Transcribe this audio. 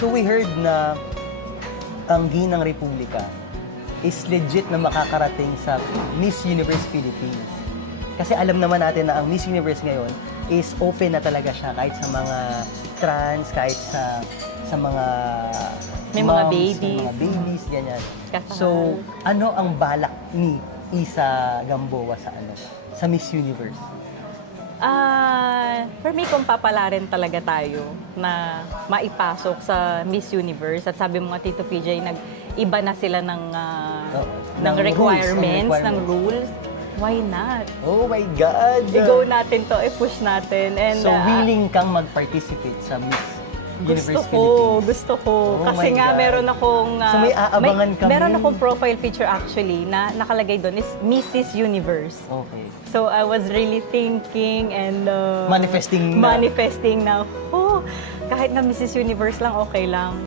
So we heard na ang Ginang Republika is legit na makakarating sa Miss Universe Philippines. Kasi alam naman natin na ang Miss Universe ngayon is open na talaga siya kahit sa mga trans, kahit sa mga May mga moms, babies. may mga babies, ganyan. Kasal. So, ano ang balak ni Isa Gamboa sa Miss Universe? For me, kung papalarin talaga tayo na maipasok sa Miss Universe, at sabi mo nga, Tito PJ, nag-iba na sila ng ng requirements, rules, ng rules. Why not? Oh my God! I-go natin to, i-push natin. And, So, willing kang mag-participate sa Miss Universe Philippines? Gusto ko. Oh Kasi my nga, God. meron akong... So, may aabangan kami? Meron akong profile picture actually na nakalagay doon is Mrs. Universe. Okay. So, I was really thinking and... Manifesting na. Manifesting na, kahit na Mrs. Universe lang, okay lang.